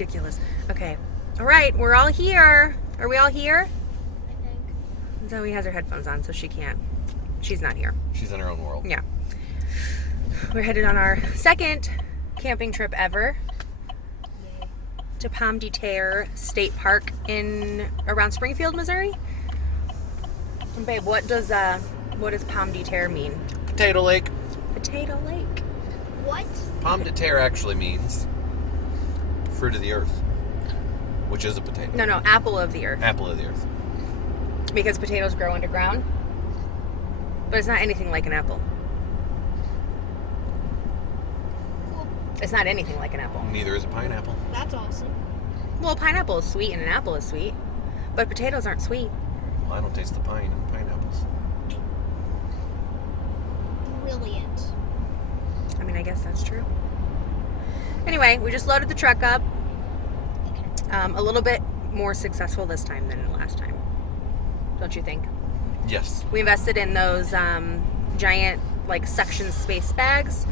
ridiculous. Okay. All right, we're all here. Are we all here? I think. Zoe has her headphones on, so she can't. She's not here. She's in her own world. Yeah. We're headed on our second camping trip ever Yay. to Pomme De Terra State Park around Springfield, Missouri. And babe, what does Pomme De Terra mean? Potato Lake. Potato Lake. What? Pomme De Terra actually means fruit of the earth, which is a potato. No, apple of the earth. Apple of the earth. Because potatoes grow underground. But it's not anything like an apple. Well, It's not anything like an apple. Neither is a pineapple. that's awesome. Well, pineapple is sweet and an apple is sweet. But potatoes aren't sweet. Well, I don't taste the pine in pineapples. Brilliant. I mean, I guess that's true. Anyway, we just loaded the truck up. A little bit more successful this time than last time. Don't you think? Yes. We invested in those giant, like, suction space bags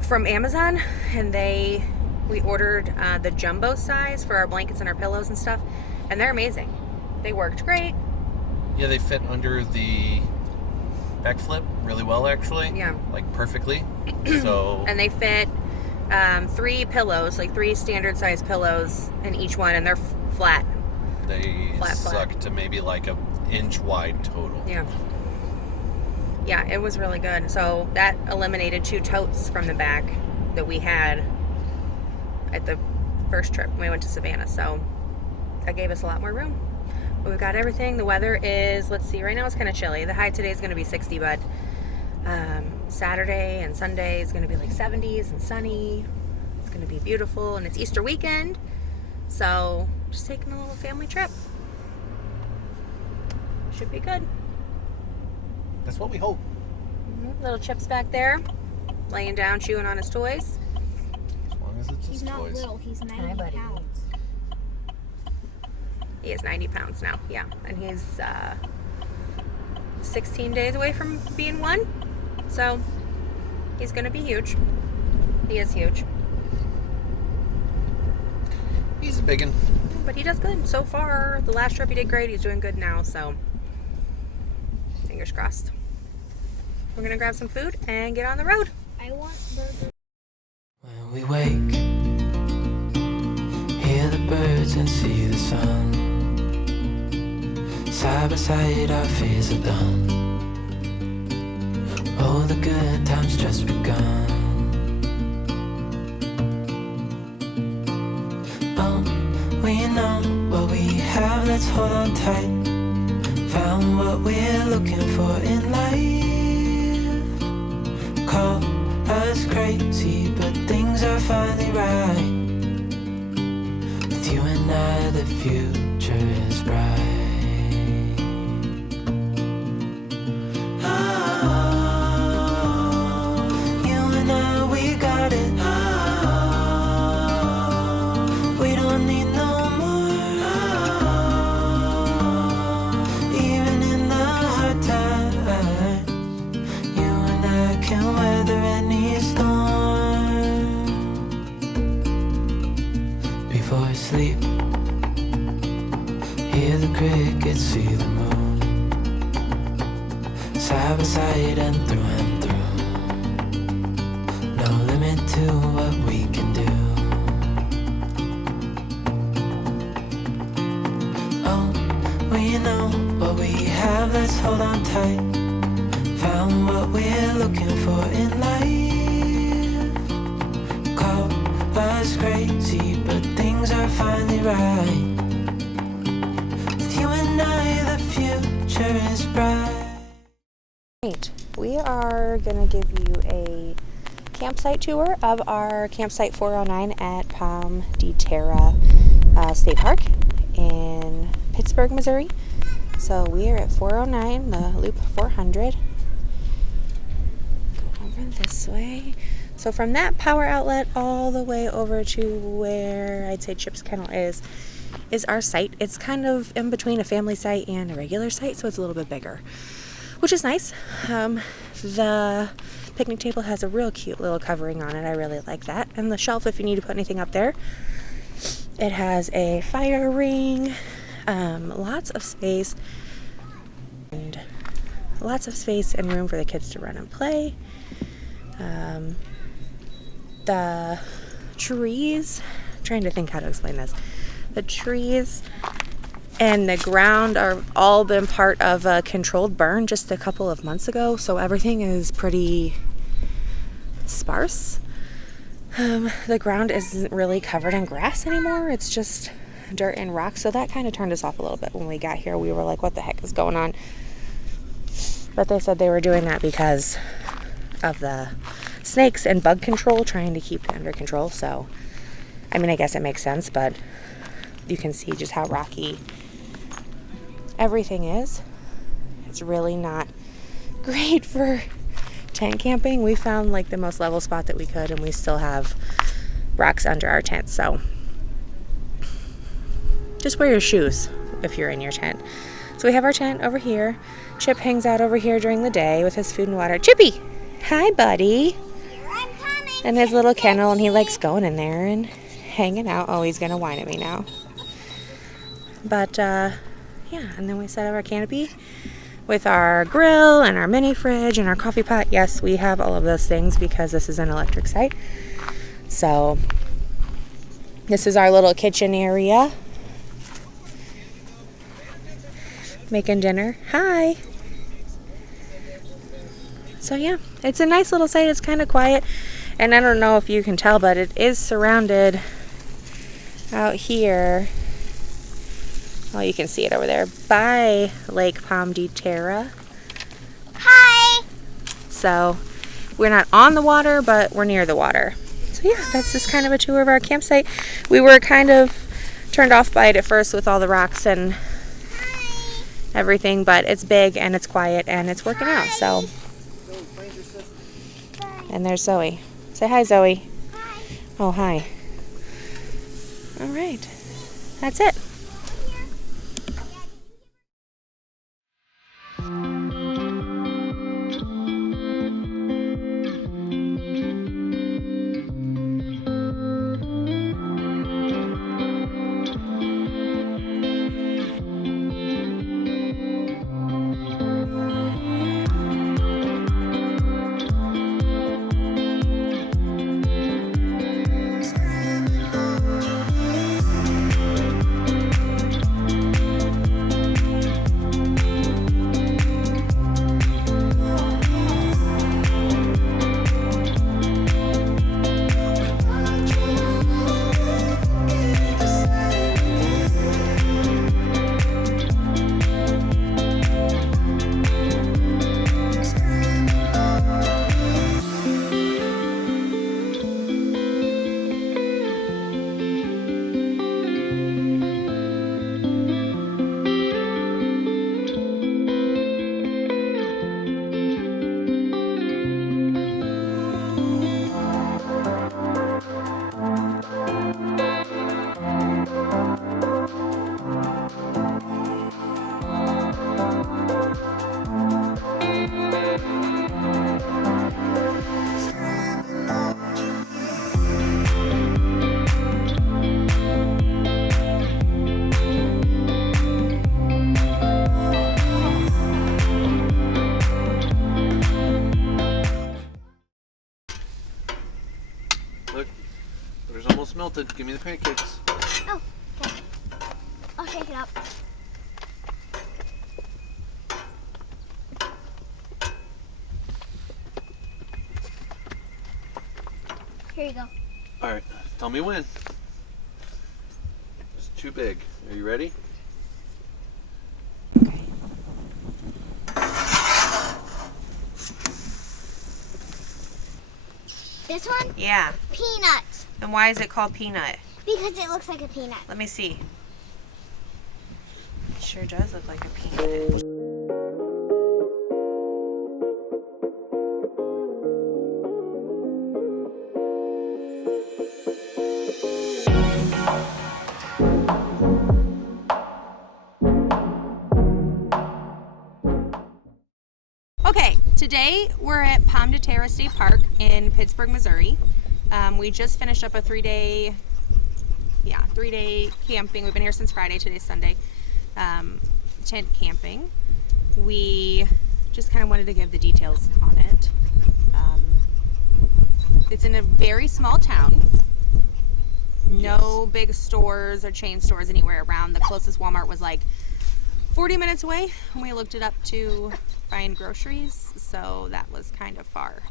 from Amazon, and we ordered the jumbo size for our blankets and our pillows and stuff, and they're amazing. They worked great. Yeah, they fit under the backflip really well, actually. Yeah. Like, perfectly. So. And they fit 3 pillows, like 3 standard size pillows in each one, and they're flat. They Flat. suck to maybe like an inch wide total. Yeah, it was really good. So that eliminated 2 totes from the back that we had at the first trip when we went to Savannah. So that gave us a lot more room. But we've got everything. The weather is, let's see, right now it's kind of chilly. The high today is going to be 60, but Saturday and Sunday is going to be like 70s and sunny. It's going to be beautiful, and it's Easter weekend. So just taking a little family trip. Should be good. That's what we hope. Little Chip's back there, laying down, chewing on his toys. As long as it's He's his not toys. little. He's 90 Hi, buddy. pounds. He is 90 pounds now, yeah. And he's 16 days away from being 1. So he's going to be huge. He is huge. He's a biggin. But he does good so far. The last trip he did great. He's doing good now, so fingers crossed. We're going to grab some food and get on the road. I want burgers. When we wake, hear the birds and see the sun. Side by side our fears are done. Oh, the good times just begun. We know what we have, let's hold on tight. Found what we're looking for in life. Call us crazy, but things are finally right. With you and I, the future is bright. Oh, you and I, we got it. Oh, we don't need no more. Oh, even in the hard times, you and I can weather any storm. Before I sleep, hear the crickets, see the moon. Side by side and through. No limit to what we can do. Oh, we know what we have, let's hold on tight. Found what we're looking for in life. Call us crazy, but things are finally right. With you and I, the future is bright. Right, we are going to give you a campsite tour of our campsite 409 at Pomme De Terra State Park in Pittsburgh, Missouri. So we are at 409, the Loop 400. Go over this way. So from that power outlet all the way over to where I'd say Chip's Kennel is our site. It's kind of in between a family site and a regular site, so it's a little bit bigger, which is nice. The picnic table has a real cute little covering on it. I really like that. And the shelf if you need to put anything up there. It has a fire ring, lots of space, and lots of space and room for the kids to run and play. The trees, I'm trying to think how to explain this. The trees and the ground are all been part of a controlled burn just a couple of months ago, so everything is pretty sparse. The ground isn't really covered in grass anymore. It's just dirt and rocks, so that kind of turned us off a little bit when we got here. We were like, what the heck is going on? But they said they were doing that because of the snakes and bug control, trying to keep it under control. So, I mean, I guess it makes sense, but you can see just how rocky everything is. It's really not great for tent camping. We found like the most level spot that we could, and we still have rocks under our tent. So just wear your shoes if you're in your tent. So we have our tent over here. Chip hangs out over here during the day with his food and water. Chippy! Hi, buddy! Here I'm coming. And his little kennel, and he likes going in there and hanging out. Oh, he's gonna whine at me now. But yeah, and then we set up our canopy with our grill and our mini fridge and our coffee pot. Yes, we have all of those things because this is an electric site. So this is our little kitchen area. Making dinner. Hi. So yeah, it's a nice little site. It's kind of quiet, and I don't know if you can tell, but it is surrounded out here. Well, you can see it over there by Lake Pomme De Terra. Hi. So we're not on the water, but we're near the water. So yeah, that's just kind of a tour of our campsite. We were kind of turned off by it at first with all the rocks and everything, but it's big and it's quiet and it's working out. So, and there's Zoe. Say hi, Zoe. Hi. Oh, hi. All right, that's it. Almost melted. Give me the pancakes. Oh, okay. I'll shake it up. Here you go. All right. Tell me when. It's too big. Are you ready? This one? Yeah. Peanut. And why is it called peanut? Because it looks like a peanut. Let me see. It sure does look like a peanut. Okay, today we're at Pomme De Terra State Park in Pittsburgh, Missouri. We just finished up a 3-day Yeah, 3-day camping. We've been here since Friday. Today's Sunday. Tent camping. We just kind of wanted to give the details on it. It's in a very small town. No big stores or chain stores anywhere around. The closest Walmart was like 40 minutes away, and we looked it up to find groceries, so that was kind of far.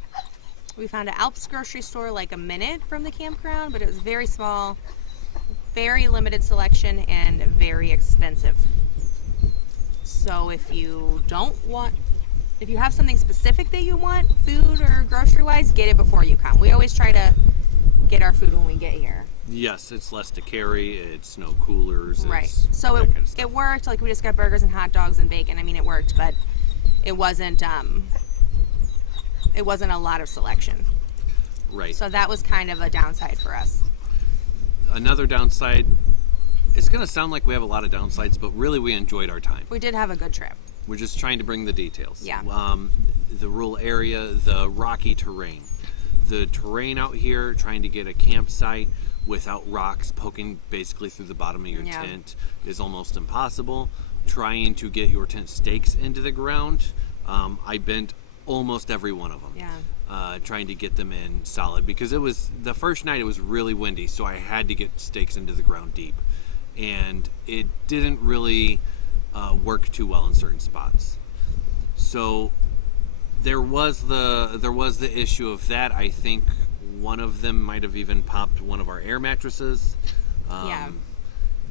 We found an Alps grocery store like a minute from the campground, but it was very small, very limited selection, and very expensive. So if you have something specific that you want, food or grocery-wise, get it before you come. We always try to get our food when we get here. Yes, it's less to carry. It's no coolers. Right. It's So that kind of stuff. it worked. Like, we just got burgers and hot dogs and bacon. I mean, it worked, but it wasn't a lot of selection. Right. So that was kind of a downside for us. Another downside, it's going to sound like we have a lot of downsides, but really we enjoyed our time. We did have a good trip. We're just trying to bring the details. Yeah. The rural area, the rocky terrain. The terrain out here, trying to get a campsite without rocks poking basically through the bottom of your tent is almost impossible. Trying to get your tent stakes into the ground, I bent almost every one of them. Yeah. Trying to get them in solid, because it was the first night, it was really windy, so I had to get stakes into the ground deep, and it didn't really work too well in certain spots. So there was the issue of that. I think one of them might have even popped one of our air mattresses. One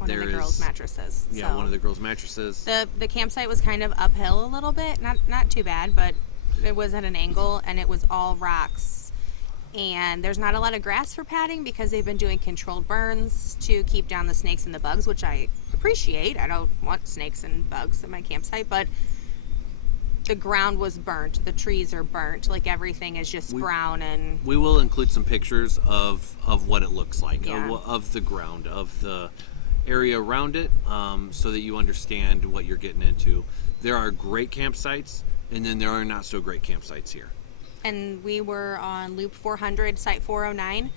of the girls' mattresses. Yeah, one of the girls' mattresses. The campsite was kind of uphill a little bit. Not too bad, but it was at an angle, and it was all rocks. And there's not a lot of grass for padding because they've been doing controlled burns to keep down the snakes and the bugs, which I appreciate. I don't want snakes and bugs at my campsite, but the ground was burnt. The trees are burnt. Like, everything is just brown. And we will include some pictures of what it looks like, Yeah. of the ground, of the area around it, so that you understand what you're getting into. There are great campsites, and then there are not so great campsites here. And we were on Loop 400, Site 409,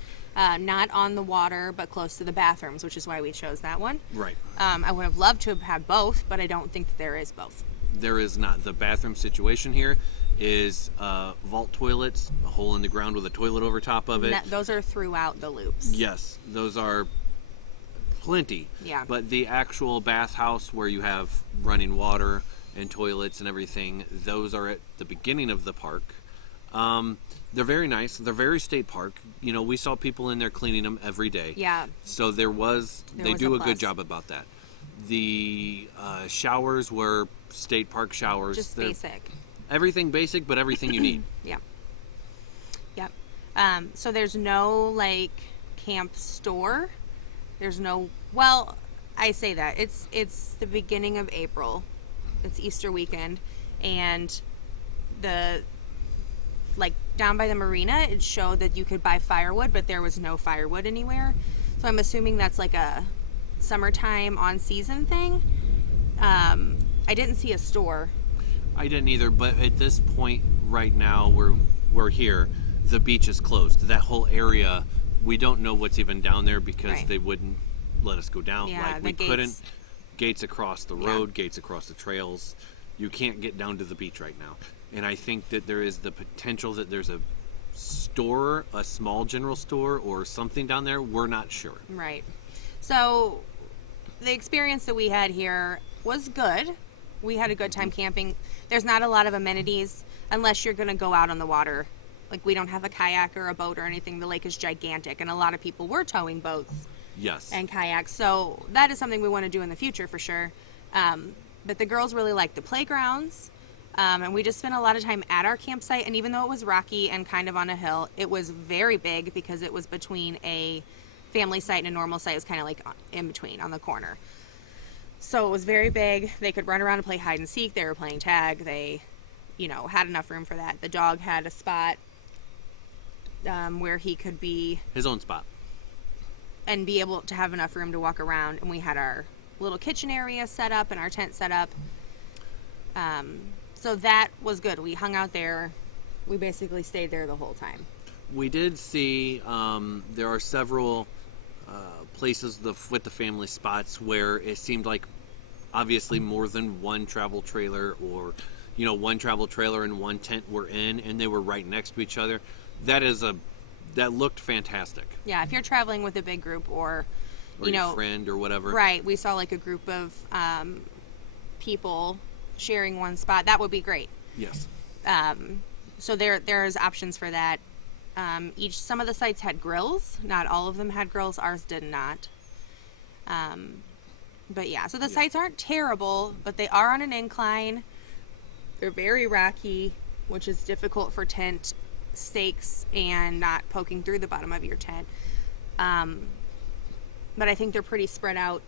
not on the water, but close to the bathrooms, which is why we chose that one. Right. I would have loved to have had both, but I don't think that there is both. There is not. The bathroom situation here is vault toilets, a hole in the ground with a toilet over top of it. Those are throughout the loops. Yes, those are plenty. Yeah. But the actual bathhouse where you have running water and toilets and everything, those are at the beginning of the park. They're very nice. They're very state park. You know, we saw people in there cleaning them every day. Yeah. So they do a plus. good job about that. The showers were state park showers. Just They're basic. Everything basic, but everything you need. Yeah. Yep. So there's no, like, camp store. There's no, well, I say that. It's the beginning of April. It's Easter weekend. And down by the marina, it showed that you could buy firewood, but there was no firewood anywhere. So I'm assuming that's like a summertime on-season thing. I didn't see a store. I didn't either, but at this point right now, we're here. The beach is closed. That whole area, we don't know what's even down there because Right. they wouldn't let us go down. Yeah, like, the we gates. couldn't. Gates across the Yeah. road, gates across the trails. You can't get down to the beach right now. And I think that there is the potential that there's a store, a small general store or something down there. We're not sure. Right. So the experience that we had here was good. We had a good time camping. There's not a lot of amenities unless you're going to go out on the water. Like, we don't have a kayak or a boat or anything. The lake is gigantic, and a lot of people were towing boats Yes. and kayaks. So that is something we want to do in the future for sure. But the girls really liked the playgrounds. And we just spent a lot of time at our campsite. And even though it was rocky and kind of on a hill, it was very big because it was between a family site and a normal site. It was kind of like in between on the corner. So it was very big. They could run around and play hide and seek. They were playing tag. They, had enough room for that. The dog had a spot where he could be His own spot. and be able to have enough room to walk around. And we had our little kitchen area set up and our tent set up. So that was good. We hung out there. We basically stayed there the whole time. We did see there are several places with the family spots where it seemed like obviously more than one travel trailer, or one travel trailer and one tent were in, and they were right next to each other. That looked fantastic. Yeah, if you're traveling with a big group or your friend or whatever. Right, we saw like a group of people sharing one spot. That would be great. Yes. So there's options for that. Some of the sites had grills. Not all of them had grills. Ours did not. But yeah, so the sites aren't terrible, but they are on an incline. They're very rocky, which is difficult for tent stakes and not poking through the bottom of your tent. But I think they're pretty spread out.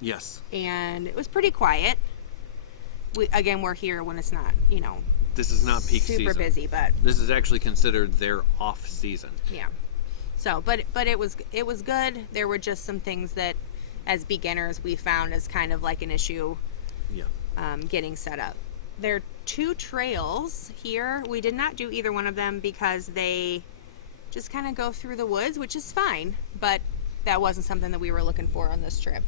Yes. And it was pretty quiet. We're here when it's not, this is not peak season. Super busy, but this is actually considered their off season. Yeah. So, but it was good. There were just some things that, as beginners, we found as kind of like an issue. Yeah. Getting set up. There are 2 trails here. We did not do either one of them because they just kind of go through the woods, which is fine, but that wasn't something that we were looking for on this trip.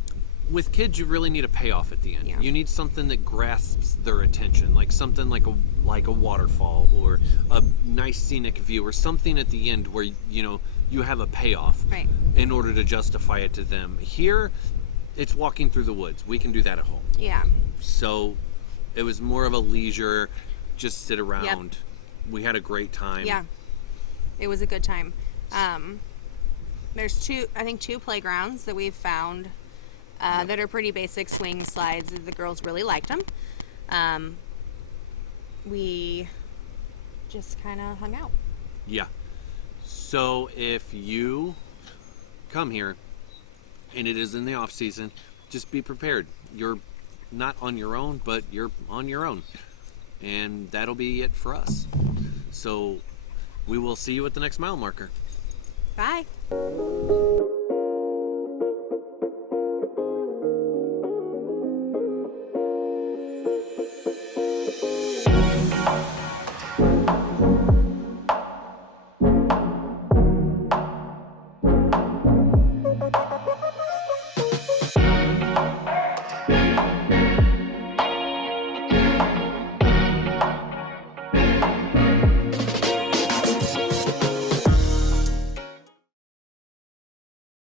With kids, you really need a payoff at the end. Yeah. You need something that grasps their attention, like something like a waterfall or a nice scenic view, or something at the end where you have a payoff, right, in order to justify it to them. Here, it's walking through the woods. We can do that at home. Yeah. So it was more of a leisure, just sit around. Yep. We had a great time. Yeah. It was a good time. There's 2 playgrounds that we've found that are pretty basic swing slides. The girls really liked them. We just kind of hung out. Yeah. So if you come here and it is in the off season, just be prepared. You're not on your own, but you're on your own. And that'll be it for us. So we will see you at the next mile marker. Bye.